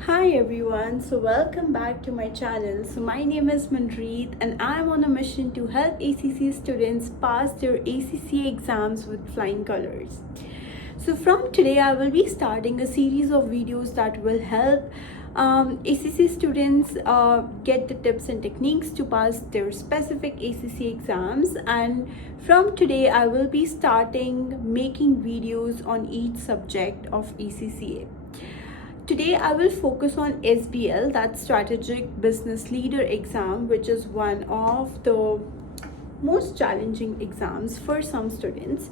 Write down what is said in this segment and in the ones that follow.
Hi everyone, so welcome back to my channel. So my name is Manpreet and I'm on a mission to help ACC students pass their ACC exams with flying colors. So from today I will be starting a series of videos that will help ACC students get the tips and techniques to pass their specific ACC exams, and from today I will be starting making videos on each subject of ACCA. Today I will focus on SBL, that's Strategic Business Leader exam, which is one of the most challenging exams for some students.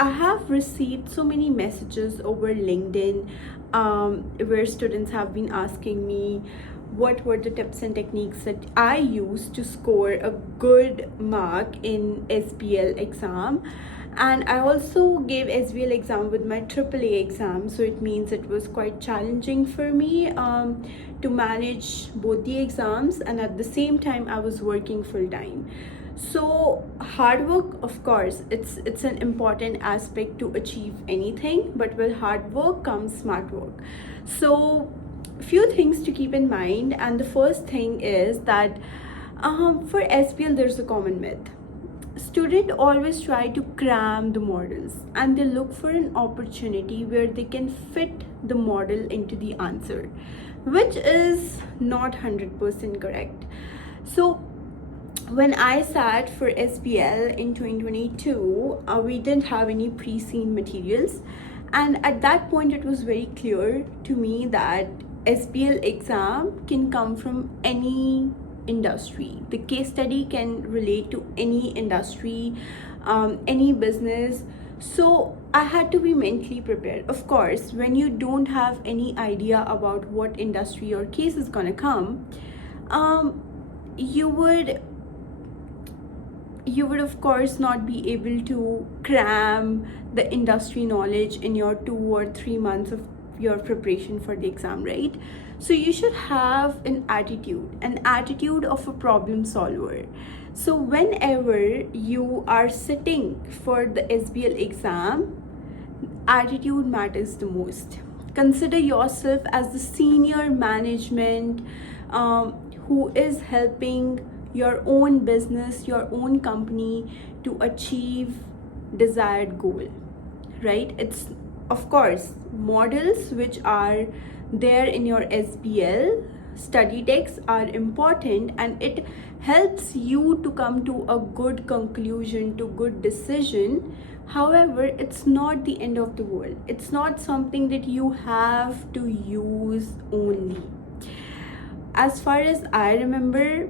I have received so many messages over LinkedIn where students have been asking me what were the tips and techniques that I used to score a good mark in SBL exam. And I also gave SBL exam with my AAA exam, so it means it was quite challenging for me to manage both the exams, and at the same time I was working full time. So hard work, of course, it's an important aspect to achieve anything, but with hard work comes smart work. So few things to keep in mind, and the first thing is that for SBL there's a common myth. Students always try to cram the models and they look for an opportunity where they can fit the model into the answer, which is not 100% correct. So when I sat for SBL in 2022, we didn't have any pre-seen materials, and at that point it was very clear to me that SBL exam can come from any industry. The case study can relate to any industry, any business. So I had to be mentally prepared. Of course, when you don't have any idea about what industry your case is gonna come, you would of course not be able to cram the industry knowledge in your 2 or 3 months of your preparation for the exam, right? So you should have an attitude of a problem solver. So whenever you are sitting for the SBL exam, attitude matters the most. Consider yourself as the senior management who is helping your own business, your own company to achieve desired goal, right? It's, of course, models which are there in your SBL study texts are important, and it helps you to come to a good conclusion, to good decision. However, it's not the end of the world. It's not something that you have to use only. As far as I remember,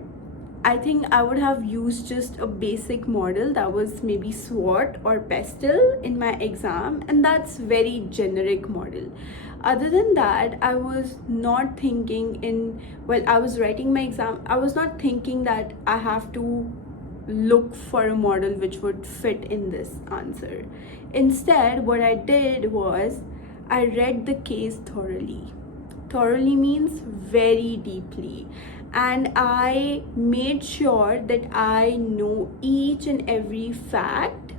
I think I would have used just a basic model that was maybe SWOT or PESTEL in my exam, and that's very generic model. Other than that, I was not thinking while I was writing my exam, I was not thinking that I have to look for a model which would fit in this answer. Instead, what I did was I read the case thoroughly. Thoroughly means very deeply, and I made sure that I know each and every fact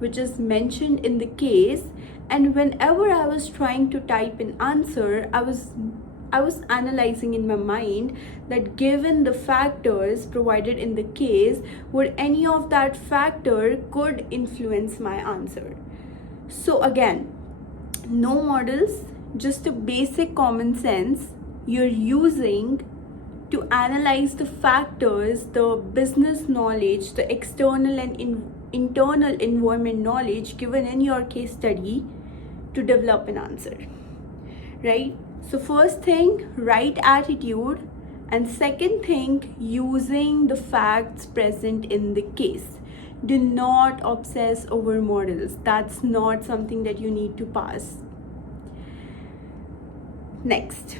which is mentioned in the case, and whenever I was trying to type an answer, I was analyzing in my mind that given the factors provided in the case, would any of that factor could influence my answer. So again, no models, just a basic common sense you're using to analyze the factors, the business knowledge, the external and internal environment knowledge given in your case study to develop an answer, right? So first thing, right attitude, and second thing, using the facts present in the case. Do not obsess over models. That's not something that you need to pass. Next,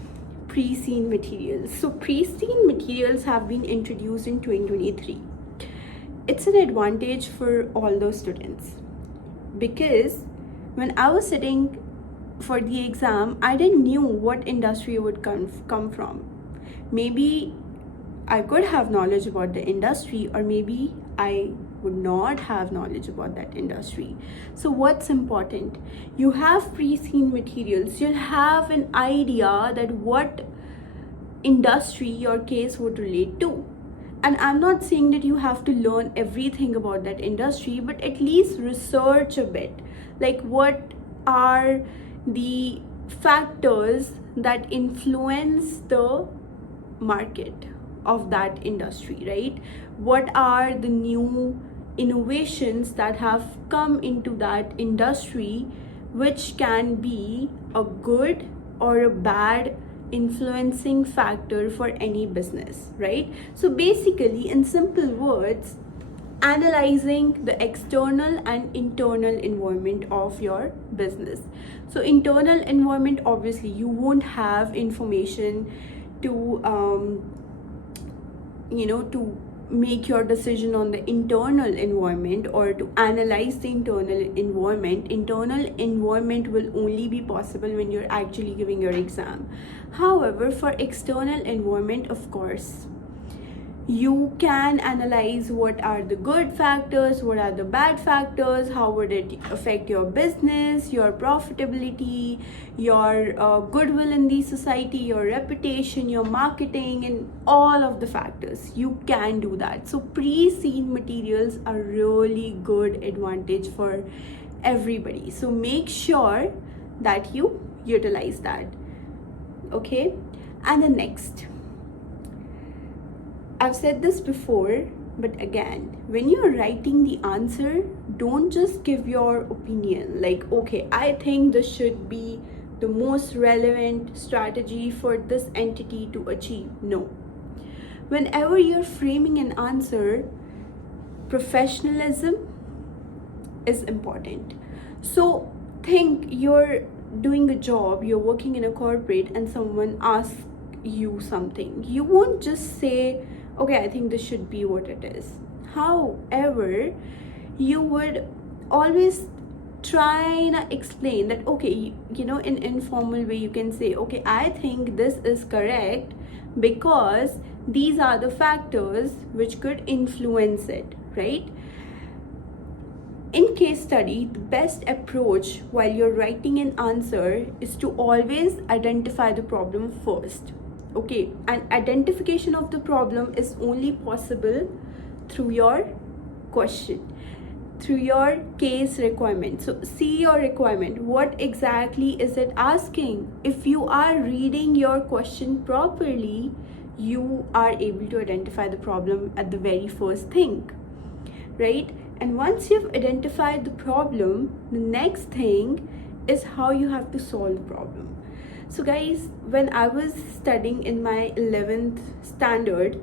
pre-seen materials. So pre-seen materials have been introduced in 2023. It's an advantage for all those students, because when I was sitting for the exam, I didn't knew what industry it would come from. Maybe I could have knowledge about the industry, or maybe I would not have knowledge about that industry. So what's important? You have pre-seen materials, you'll have an idea that what industry your case would relate to. And I'm not saying that you have to learn everything about that industry, but at least research a bit. Like, what are the factors that influence the market of that industry, right? What are the new innovations that have come into that industry, which can be a good or a bad influencing factor for any business, right? So basically, in simple words, analyzing the external and internal environment of your business. So internal environment, obviously you won't have information to to make your decision on the internal environment or to analyze the internal environment will only be possible when you're actually giving your exam. However, for external environment, of course, you can analyze what are the good factors, what are the bad factors, how would it affect your business, your profitability, your goodwill in the society, your reputation, your marketing, and all of the factors. You can do that. So pre-seen materials are really good advantage for everybody. So make sure that you utilize that. Okay, and the next, I've said this before, but again, when you're writing the answer, don't just give your opinion like, okay, I think this should be the most relevant strategy for this entity to achieve. No. Whenever you're framing an answer, professionalism is important. So think you're doing a job, you're working in a corporate, and someone asks you something. You won't just say, okay, I think this should be what it is. However, you would always try and explain that, okay, in informal way, you can say, okay, I think this is correct because these are the factors which could influence it, right? In case study, the best approach while you're writing an answer is to always identify the problem first. Okay, and identification of the problem is only possible through your question, through your case requirement. So see your requirement. What exactly is it asking? If you are reading your question properly, you are able to identify the problem at the very first thing, right? And once you've identified the problem, the next thing is how you have to solve the problem. So guys, when I was studying in my 11th standard,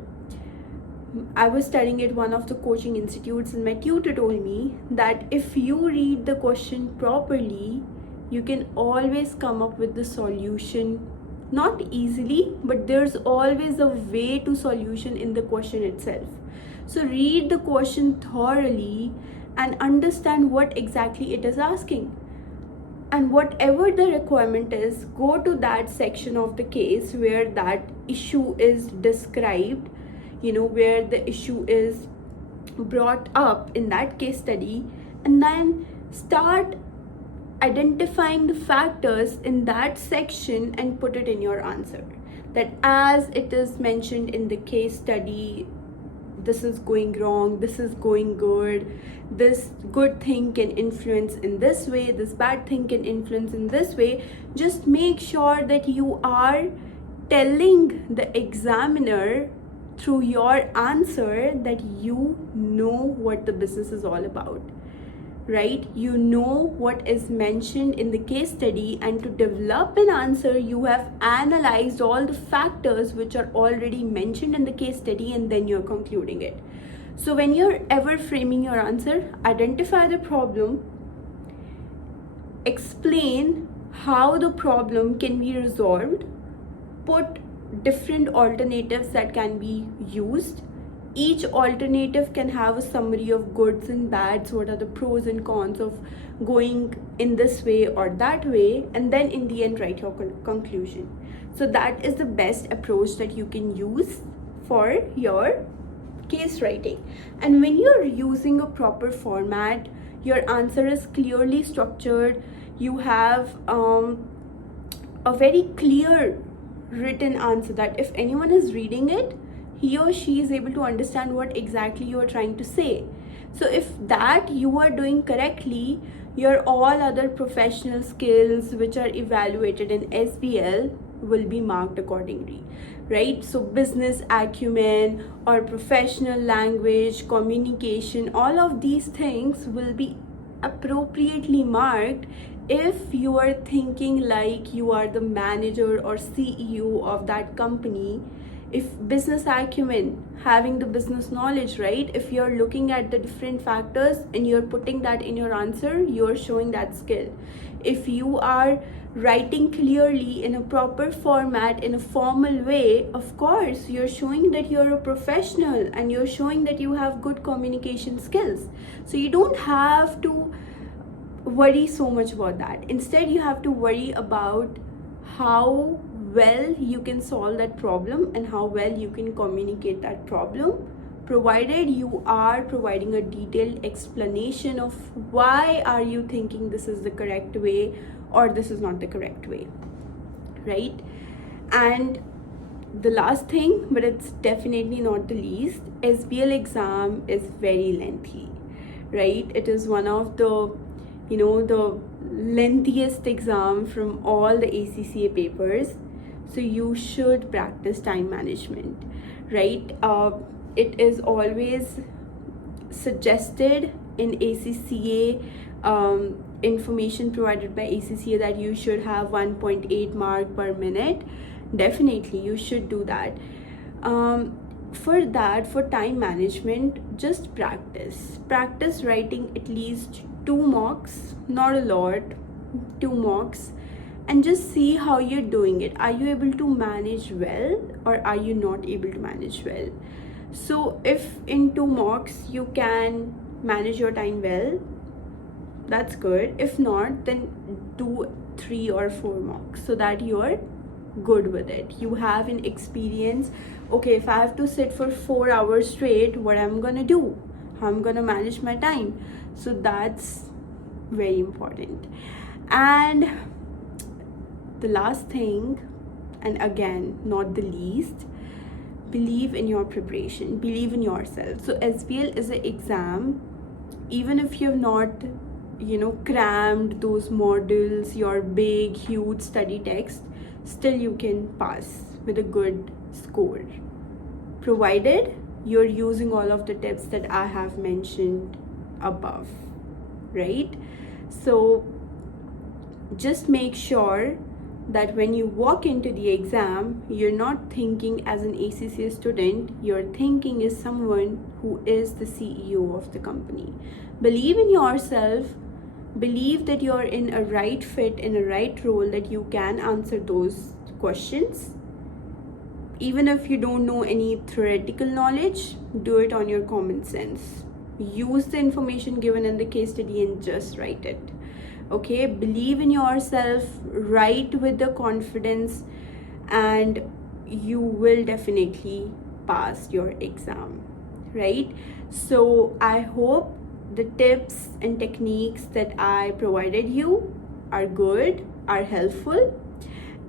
I was studying at one of the coaching institutes, and my tutor told me that if you read the question properly, you can always come up with the solution. Not easily, but there's always a way to solution in the question itself. So read the question thoroughly and understand what exactly it is asking. And whatever the requirement is, go to that section of the case where that issue is described, where the issue is brought up in that case study, and then start identifying the factors in that section and put it in your answer. That as it is mentioned in the case study, this is going wrong, this is going good, this good thing can influence in this way, this bad thing can influence in this way. Just make sure that you are telling the examiner through your answer that you know what the business is all about, right? You know what is mentioned in the case study, and to develop an answer, you have analyzed all the factors which are already mentioned in the case study, and then you're concluding it. So when you're ever framing your answer, identify the problem, explain how the problem can be resolved, put different alternatives that can be used. Each alternative can have a summary of goods and bads, what are the pros and cons of going in this way or that way, and then in the end write your conclusion. So that is the best approach that you can use for your case writing. And when you're using a proper format, your answer is clearly structured, you have a very clear written answer that if anyone is reading it, he or she is able to understand what exactly you are trying to say. So if that you are doing correctly, your all other professional skills which are evaluated in SBL will be marked accordingly, right? So business acumen or professional language, communication, all of these things will be appropriately marked if you are thinking like you are the manager or CEO of that company. If business acumen, having the business knowledge, right? If you're looking at the different factors and you're putting that in your answer, you're showing that skill. If you are writing clearly in a proper format, in a formal way, of course you're showing that you're a professional and you're showing that you have good communication skills. So you don't have to worry so much about that. Instead, you have to worry about how well you can solve that problem and how well you can communicate that problem, provided you are providing a detailed explanation of why are you thinking this is the correct way or this is not the correct way, right? And the last thing, but it's definitely not the least, SBL exam is very lengthy, right? It is one of the the lengthiest exam from all the ACCA papers. So you should practice time management, right? It is always suggested in ACCA information provided by ACCA that you should have 1.8 mark per minute. Definitely you should do that. For that, for time management, just practice writing at least 2 mocks, not a lot, 2 mocks, and just see how you're doing it. Are you able to manage well or are you not able to manage well? So if in 2 mocks you can manage your time well, that's good. If not, then do 3 or 4 mocks so that you're good with it. You have an experience. Okay, if I have to sit for 4 hours straight, what I'm gonna do? How I'm gonna manage my time? So that's very important. And the last thing, and again not the least, believe in your preparation, believe in yourself. So SBL is an exam. Even if you have not crammed those modules, your big huge study text, still you can pass with a good score, provided you're using all of the tips that I have mentioned above, right? So just make sure that when you walk into the exam, you're not thinking as an ACCA student, you're thinking as someone who is the CEO of the company. Believe in yourself, believe that you're in a right fit, in a right role, that you can answer those questions. Even if you don't know any theoretical knowledge, do it on your common sense. Use the information given in the case study and just write it. Okay, believe in yourself, write with the confidence, and you will definitely pass your exam, right? So I hope the tips and techniques that I provided you are good, are helpful.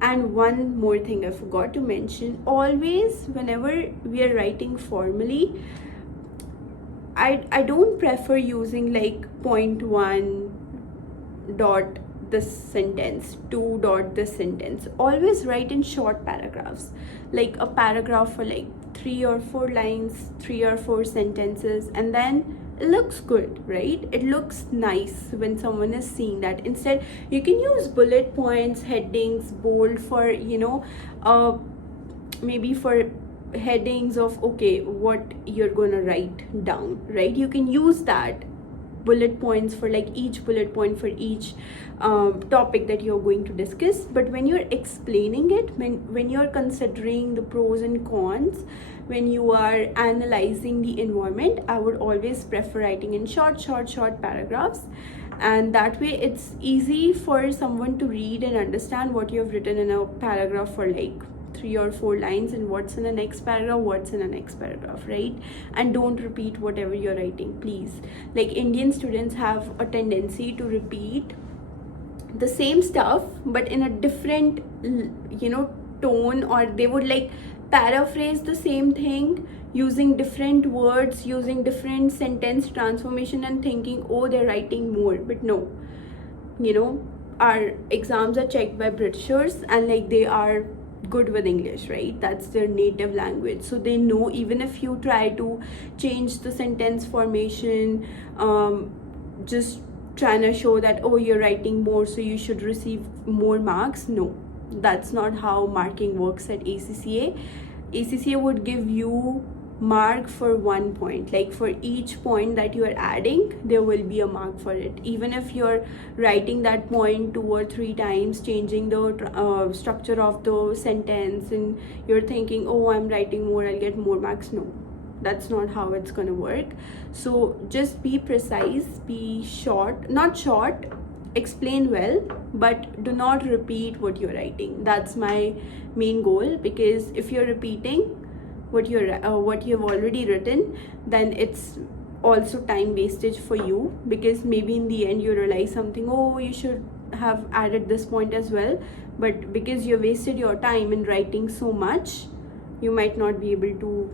And one more thing I forgot to mention, always whenever we are writing formally, I don't prefer using like 0.1 dot this sentence, 2 dot this sentence. Always write in short paragraphs, like a paragraph for like 3 or 4 lines, 3 or 4 sentences, and then it looks good, right? It looks nice when someone is seeing that. Instead, you can use bullet points, headings, bold for maybe for headings of okay, what you're gonna write down, right? You can use that bullet points for like each bullet point for each topic that you're going to discuss. But when you're explaining it, when you're considering the pros and cons, when you are analyzing the environment, I would always prefer writing in short paragraphs, and that way it's easy for someone to read and understand what you have written in a paragraph for like 3 or 4 lines and what's in the next paragraph, what's in the next paragraph, right? And don't repeat whatever you're writing, please. Like, Indian students have a tendency to repeat the same stuff but in a different, tone, or they would like paraphrase the same thing using different words, using different sentence transformation, and thinking, oh, they're writing more. But no, our exams are checked by Britishers, and like, they are good with English, right? That's their native language, so they know even if you try to change the sentence formation, just trying to show that, oh, you're writing more, so you should receive more marks. No, that's not how marking works at ACCA. ACCA would give you mark for 1 point. Like, for each point that you are adding, there will be a mark for it. Even if you're writing that point 2 or 3 times, changing the structure of the sentence, and you're thinking, oh, I'm writing more, I'll get more marks. No, that's not how it's gonna work. So just be precise, be short, not short, explain well, but do not repeat what you're writing. That's my main goal, because if you're repeating what you've already written, then it's also time wastage for you, because maybe in the end you realize something, oh, you should have added this point as well, but because you wasted your time in writing so much, you might not be able to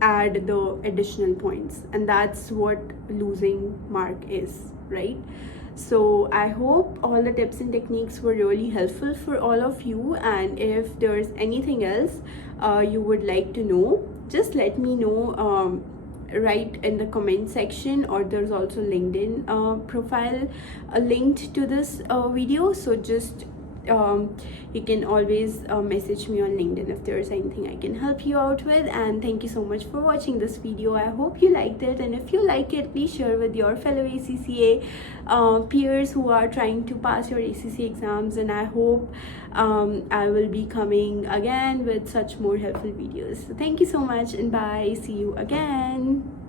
add the additional points, and that's what losing mark is, right? So I hope all the tips and techniques were really helpful for all of you, and if there's anything else you would like to know, just let me know. Write in the comment section, or there's also LinkedIn profile linked to this video, so just you can always message me on LinkedIn if there's anything I can help you out with. And thank you so much for watching this video. I hope you liked it, and if you like it, please share with your fellow ACCA peers who are trying to pass your ACCA exams, and I hope I will be coming again with such more helpful videos. So thank you so much, and bye. See you again.